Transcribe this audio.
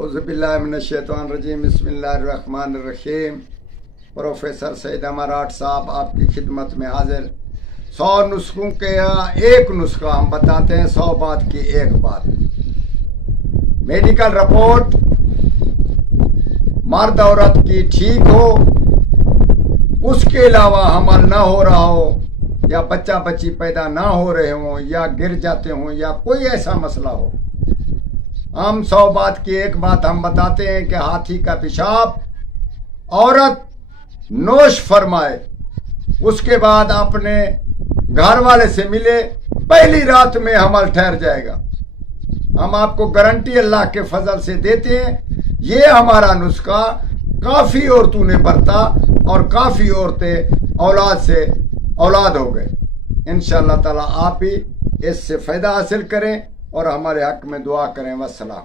औज़ुबिल्लाहिमिनश्शैतानिर्रजीम बिस्मिल्लाहिर्रहमानिर्रहीम। प्रोफेसर सईद अमर आठ साहब आपकी खिदमत में हाजिर। 100 नुस्खों के एक नुस्खा हम बताते हैं, 100 बात की एक बात। मेडिकल रिपोर्ट मर्द औरत की ठीक हो, उसके अलावा हमल ना हो रहा हो, या बच्चा बच्ची पैदा ना हो रहे हों, या गिर जाते हों, या कोई ऐसा मसला हो, हम 100 बात की एक बात हम बताते हैं कि हाथी का पेशाब औरत नोश फरमाए, उसके बाद अपने घर वाले से मिले, पहली रात में हमल ठहर जाएगा। हम आपको गारंटी अल्लाह के फजल से देते हैं। ये हमारा नुस्खा काफी औरतों ने बरता और काफी औरतें औलाद से औलाद हो गए। इंशाअल्लाह ताला आप ही इससे फायदा हासिल करें और हमारे हक में दुआ करें। वस्सलाम।